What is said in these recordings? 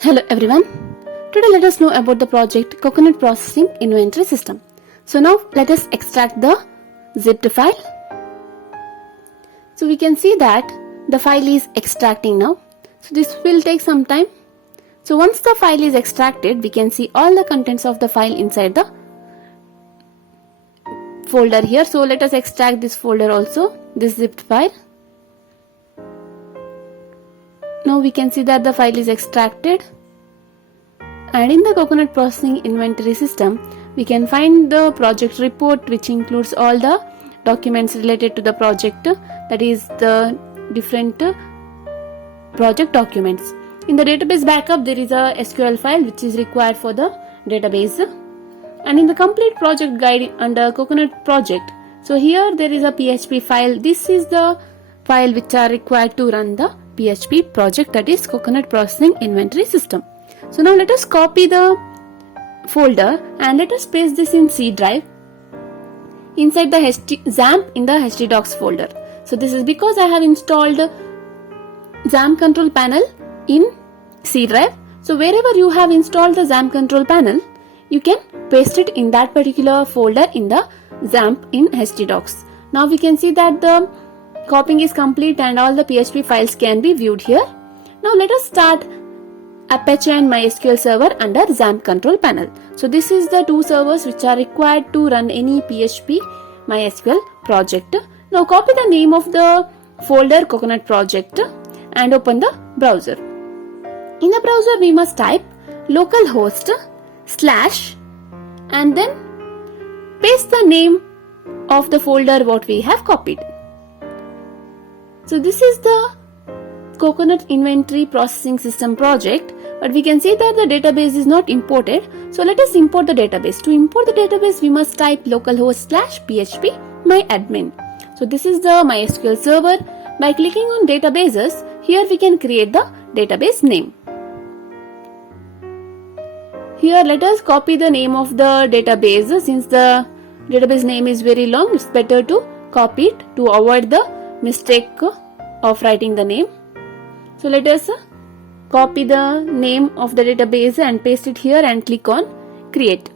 Hello everyone. Today let us know about the project Coconut Processing Inventory System. So now let us extract the zipped file. So we can see that the file is extracting now. So this will take some time. So once the file is extracted, we can see all the contents of the file inside the folder here. So let us extract this folder also, this zipped file. Now we can see that the file is extracted, and in the Coconut Processing Inventory System we can find the project report, which includes all the documents related to the project, that is the different project documents. In the database backup there is a SQL file which is required for the database, and in the complete project guide under Coconut project, so here there is a PHP file. This is the file which are required to run the PHP project, that is Coconut Processing Inventory System. So now let us copy the folder and let us paste this in C drive inside the XAMPP in the htdocs folder. So this is because I have installed XAMPP control panel in C drive. So wherever you have installed the XAMPP control panel, you can paste it in that particular folder in the XAMPP in htdocs. Now we can see that the copying is complete and all the PHP files can be viewed here. Now let us start Apache and MySQL server under XAMPP control panel. So this is the two servers which are required to run any PHP MySQL project. Now copy the name of the folder Coconut project and open the browser. In the browser we must type localhost / and then paste the name of the folder what we have copied. So this is the Coconut Inventory Processing System project, but we can see that the database is not imported. So let us import the database. To import the database, we must type localhost / php myadmin. So this is the MySQL server. By clicking on databases, here we can create the database name. Here let us copy the name of the database. Since the database name is very long, it's better to copy it to avoid the mistake of writing the name. So let us copy the name of the database and paste it here and click on create.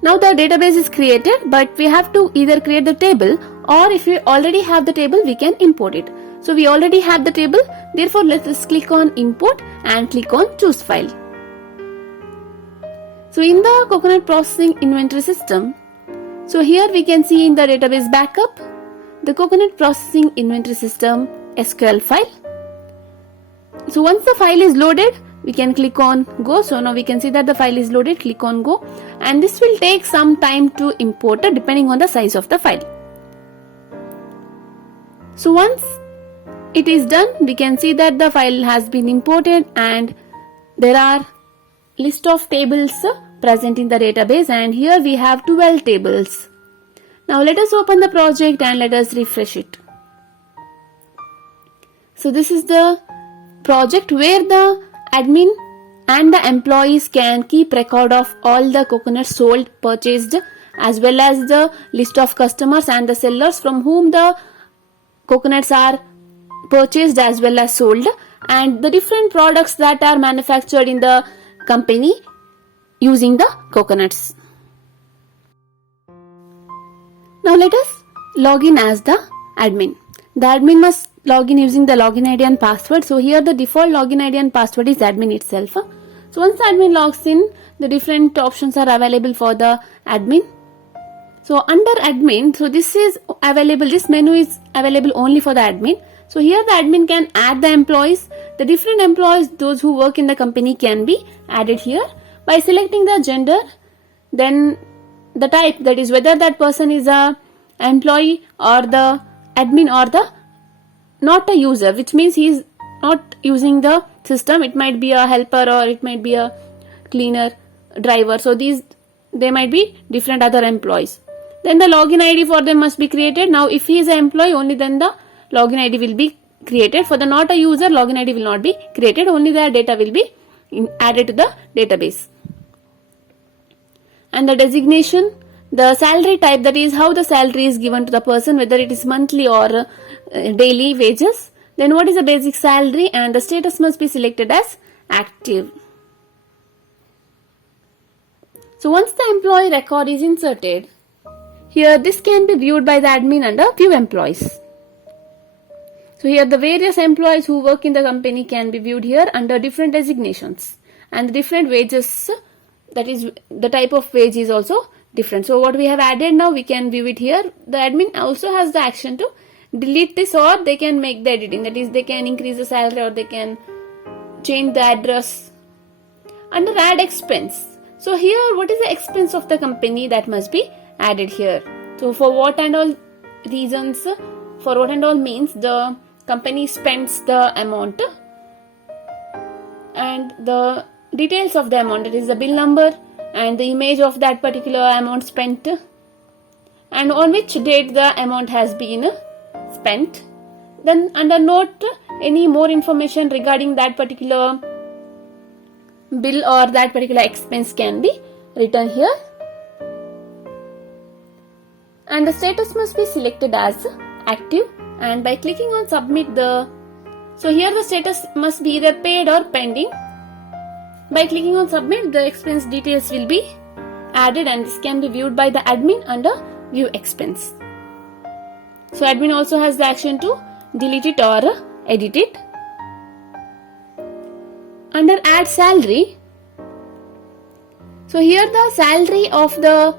Now the database is created, but we have to either create the table, or if we already have the table we can import it. So we already have the table, therefore let us click on import and click on choose file. So in the Coconut Processing Inventory System, so here we can see in the database backup the Coconut Processing Inventory System SQL file. So once the file is loaded, we can click on go. So now we can see that the file is loaded, click on go, and this will take some time to import depending on the size of the file. So once it is done, we can see that the file has been imported and there are list of tables present in the database, and here we have 12 tables. Now let us open the project and let us refresh it. So this is the project where the admin and the employees can keep record of all the coconuts sold, purchased, as well as the list of customers and the sellers from whom the coconuts are purchased as well as sold, and the different products that are manufactured in the company using the coconuts. Now let us log in as the admin. The admin must log in using the login ID and password. So here the default login ID and password is admin itself. So once the admin logs in, the different options are available for the admin. So under admin, so this is available, this menu is available only for the admin. So here the admin can add the employees. The different employees, those who work in the company, can be added here by selecting the gender, then the type, that is whether that person is a employee or the admin or the not a user, which means he is not using the system. It might be a helper or it might be a cleaner, driver. So they might be different other employees. Then the login ID for them must be created. Now if he is an employee, only then the login ID will be created. For the not a user, login ID will not be created. Only their data will be added to the database. And the designation, the salary type, that is how the salary is given to the person, whether it is monthly or daily wages. Then what is the basic salary, and the status must be selected as active. So once the employee record is inserted, here this can be viewed by the admin under view employees. So here the various employees who work in the company can be viewed here under different designations, and the different wages, that is the type of wage is also different. So what we have added now, we can view it here. The admin also has the action to delete this, or they can make the editing, that is they can increase the salary or they can change the address. Under add expense, so here what is the expense of the company that must be added here. So for what and all reasons, for what and all means the company spends the amount and the details of the amount, that is the bill number and the image of that particular amount spent, and on which date the amount has been spent. Then under note, any more information regarding that particular bill or that particular expense can be written here. And the status must be selected as active, and by clicking on submit so here the status must be either paid or pending. By clicking on submit, the expense details will be added, and this can be viewed by the admin under view expense. So admin also has the action to delete it or edit it. Under add salary, so here the salary of the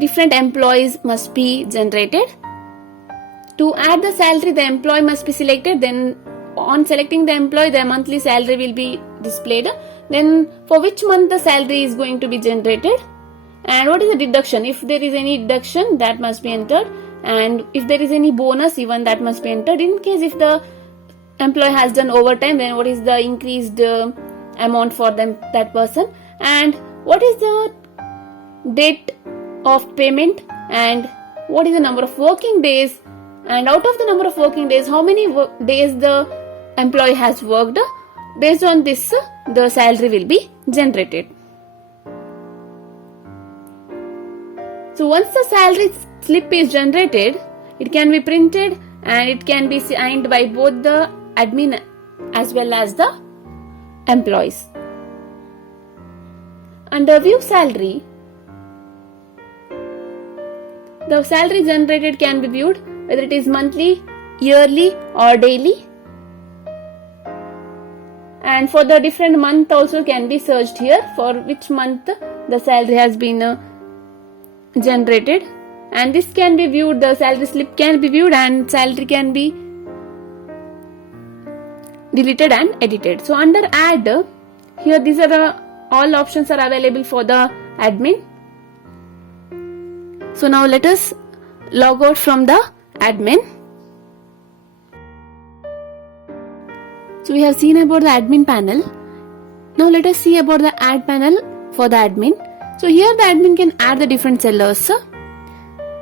different employees must be generated. To add the salary, the employee must be selected. Then on selecting the employee, the monthly salary will be displayed. Then for which month the salary is going to be generated, and what is the deduction, if there is any deduction that must be entered, and if there is any bonus even that must be entered. In case if the employee has done overtime, then what is the increased amount for that person, and what is the date of payment, and what is the number of working days, and out of the number of working days, how many days the employee has worked. Based on this, the salary will be generated. So once the salary slip is generated, it can be printed and it can be signed by both the admin as well as the employees. Under view salary, the salary generated can be viewed whether it is monthly, yearly or daily. And for the different month also can be searched here for which month the salary has been generated, and this can be viewed, the salary slip can be viewed and salary can be deleted and edited. So under add, here these are all options are available for the admin. So now let us log out from the admin. So we have seen about the admin panel. Now let us see about the add panel for the admin. So here the admin can add the different sellers.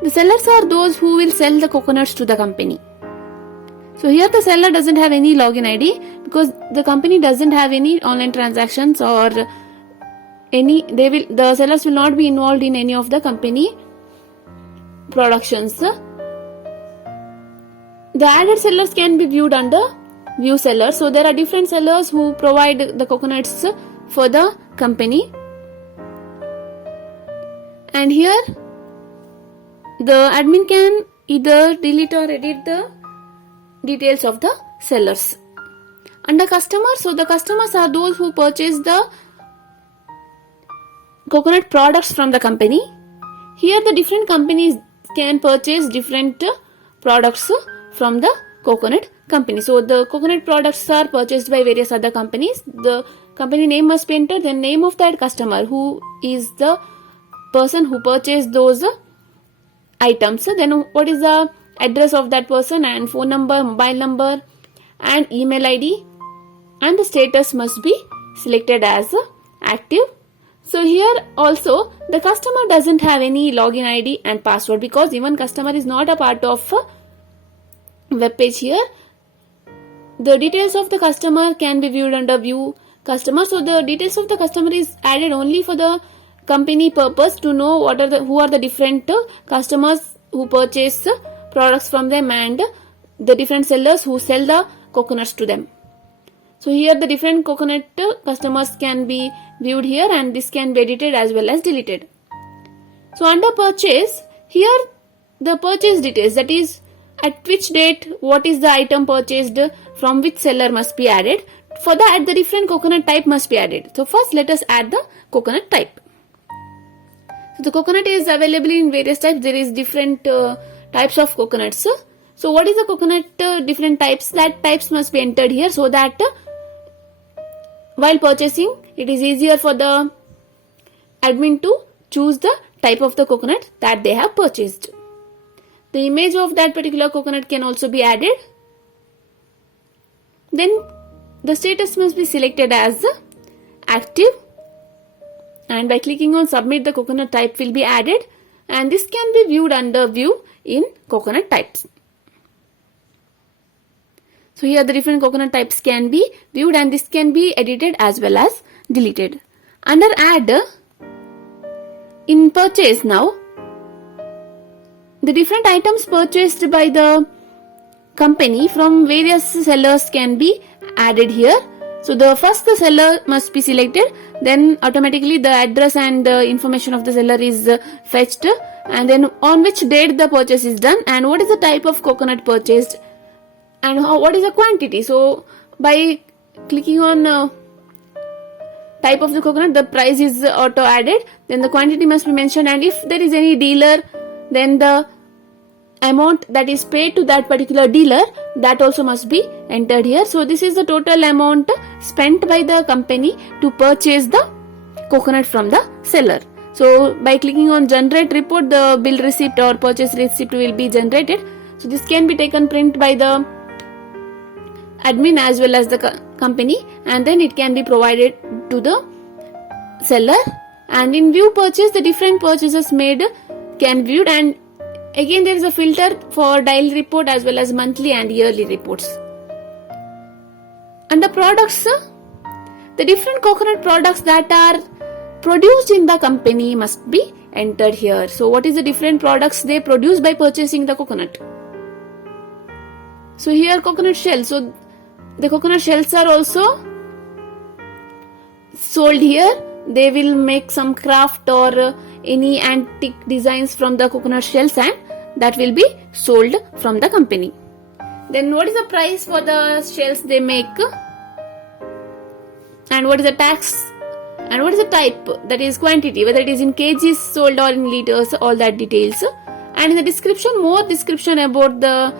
The sellers are those who will sell the coconuts to the company. So here the seller doesn't have any login ID because the company doesn't have any online transactions or the sellers will not be involved in any of the company productions. The added sellers can be viewed under view sellers. So there are different sellers who provide the coconuts for the company, and here the admin can either delete or edit the details of the sellers. Under customers, so the customers are those who purchase the coconut products from the company. Here the different companies can purchase different products from the coconut company. So the coconut products are purchased by various other companies. The company name must be entered, the name of that customer who is the person who purchased those items. Then what is the address of that person and phone number, mobile number and email ID, and the status must be selected as active. So here also the customer doesn't have any login ID and password because even customer is not a part of web page. Here the details of the customer can be viewed under view customer. So the details of the customer is added only for the company purpose to know who are the different customers who purchase products from them and the different sellers who sell the coconuts to them. So here the different coconut customers can be viewed here, and this can be edited as well as deleted. So under purchase, here the purchase details, that is at which date, what is the item purchased, from which seller must be added. For that, the different coconut type must be added. So first let us add the coconut type. So the coconut is available in various types. There is different types of coconuts. So what is the coconut different types? That types must be entered here so that while purchasing it is easier for the admin to choose the type of the coconut that they have purchased. The image of that particular coconut can also be added. Then the status must be selected as active, and by clicking on submit, the coconut type will be added, and this can be viewed under view in coconut types. So here the different coconut types can be viewed, and this can be edited as well as deleted. Under add, in purchase now, the different items purchased by the company from various sellers can be added here. So the first the seller must be selected, then automatically the address and information of the seller is fetched, and then on which date the purchase is done, and what is the type of coconut purchased, and what is the quantity. So by clicking on type of the coconut, the price is auto added, then the quantity must be mentioned, and if there is any dealer, then the amount that is paid to that particular dealer, that also must be entered here. So this is the total amount spent by the company to purchase the coconut from the seller. So by clicking on generate report, the bill receipt or purchase receipt will be generated. So this can be taken print by the admin as well as the company, and then it can be provided to the seller. And in view purchase, the different purchases made can be viewed, and again there is a filter for daily report as well as monthly and yearly reports. Under products, the different coconut products that are produced in the company must be entered here. So what is the different products they produce by purchasing the coconut? So here coconut shells. So the coconut shells are also sold here. They will make some craft or any antique designs from the coconut shells, and that will be sold from the company. Then what is the price for the shells they make, and what is the tax, and what is the type, that is quantity, whether it is in kgs sold or in liters, all that details. And in the description, more description about the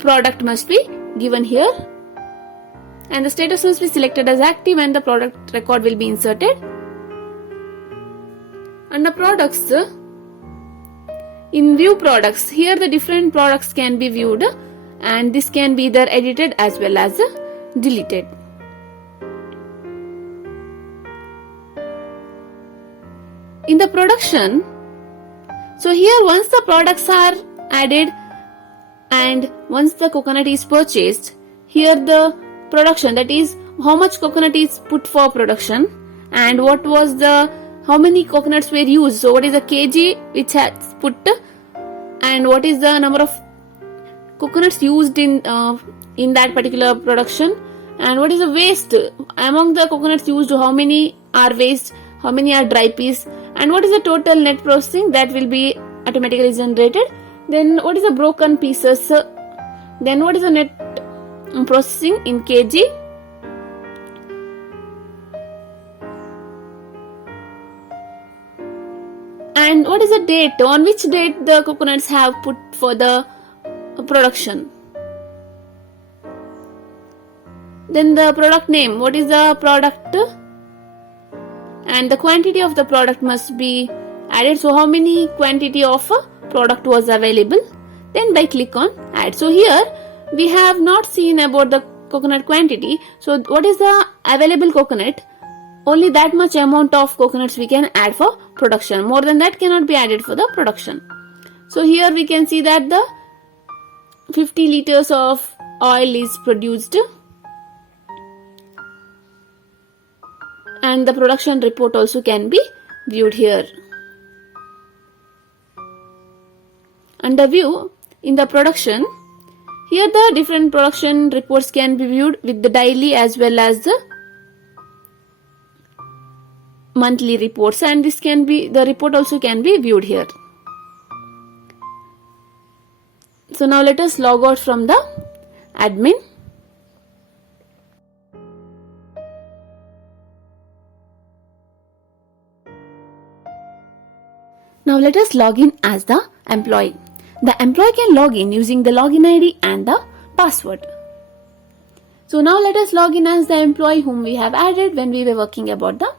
product must be given here, and the status must be selected as active, and the product record will be inserted. Under products, in view products, here the different products can be viewed, and this can be either edited as well as deleted. In the production, so here once the products are added and once the coconut is purchased, here the production, that is how much coconut is put for production, and what was the how many coconuts were used. So what is the kg which has put, and what is the number of coconuts used in that particular production, and what is the waste among the coconuts used, how many are waste, how many are dry piece, and what is the total net processing, that will be automatically generated. Then what is the broken pieces, then what is the net processing in kg, and what is the date, on which date the coconuts have put for the production. Then the product name, what is the product, and the quantity of the product must be added. So how many quantity of product was available. Then by click on add. So here we have not seen about the coconut quantity. So what is the available coconut? Only that much amount of coconuts we can add for production. More than that cannot be added for the production. So here we can see that the 50 liters of oil is produced, and the production report also can be viewed here. Under view, in the production, Here the different production reports can be viewed with the daily as well as the monthly reports, and this can be, the report also can be viewed here. So now let us log out from the admin. Now let us log in as the employee. The employee can log in using the login ID and the password. So now let us log in as the employee whom we have added when we were working about the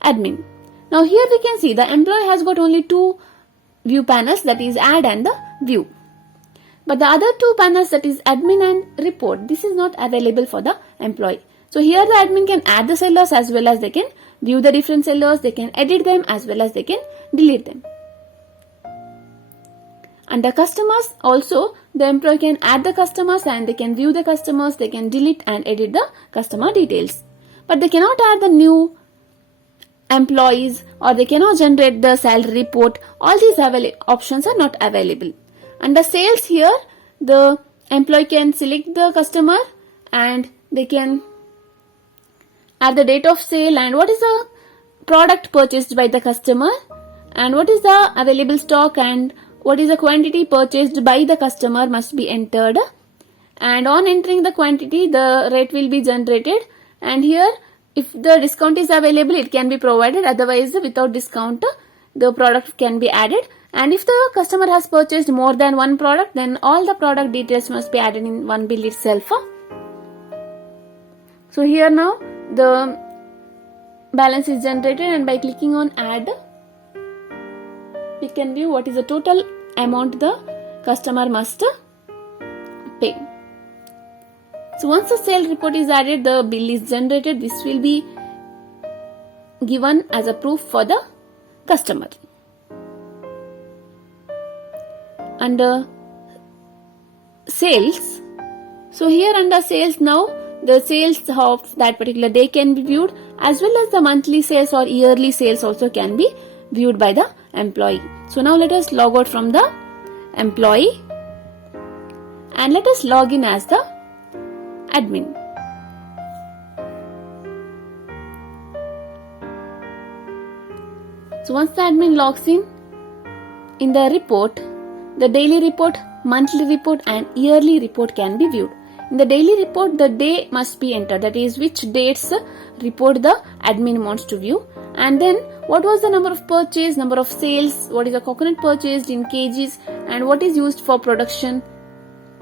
admin. Now here we can see the employee has got only two view panels, that is add and the view. But the other two panels, that is admin and report, this is not available for the employee. So here the admin can add the sellers as well as they can view the different sellers, they can edit them as well as they can delete them. Under customers also, the employee can add the customers and they can view the customers, they can delete and edit the customer details. But they cannot add the new employees or they cannot generate the salary report. All these options are not available. Under sales here, the employee can select the customer and they can add the date of sale and what is the product purchased by the customer and what is the available stock and what is the quantity purchased by the customer must be entered, and on entering the quantity the rate will be generated, and here if the discount is available it can be provided, otherwise without discount the product can be added, and if the customer has purchased more than one product then all the product details must be added in one bill itself. So here now the balance is generated and by clicking on add we can view what is the total amount the customer must pay. So once the sale report is added, the bill is generated. This will be given as a proof for the customer. Under sales, so here under sales now the sales of that particular day can be viewed as well as the monthly sales or yearly sales also can be viewed by the employee. So now let us log out from the employee and let us log in as the admin. So once the admin logs in the report, the daily report, monthly report and yearly report can be viewed. In the daily report, the day must be entered, that is which dates report the admin wants to view, and then what was the number of purchase, number of sales, what is the coconut purchased in kgs and what is used for production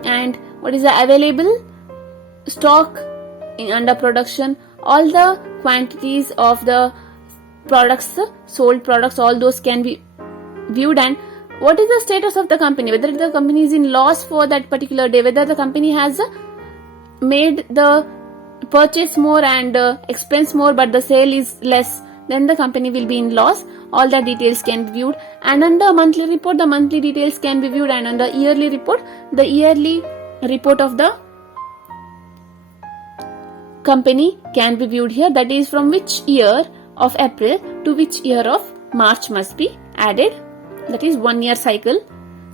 and what is the available stock under production, all the quantities of the products, sold products, all those can be viewed, and what is the status of the company, whether the company is in loss for that particular day, whether the company has made the purchase more and expense more but the sale is less, then the company will be in loss. All the details can be viewed, and under monthly report the monthly details can be viewed, and under yearly report the yearly report of the company can be viewed here, that is from which year of April to which year of March must be added, that is 1 year cycle.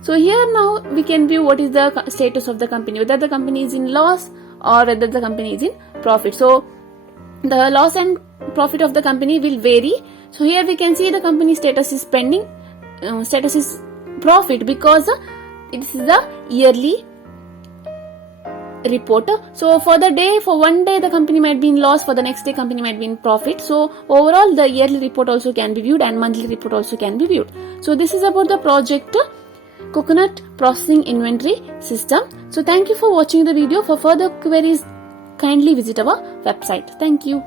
So here now we can view what is the status of the company, whether the company is in loss or whether the company is in profit. So the loss and profit of the company will vary. So here we can see the company status is pending, status is profit because it is the yearly report. So for the day, for one day the company might be in loss, for the next day company might be in profit. So overall the yearly report also can be viewed and monthly report also can be viewed. So this is about the project Coconut Processing Inventory System. So thank you for watching the video. For further queries kindly visit our website. Thank you.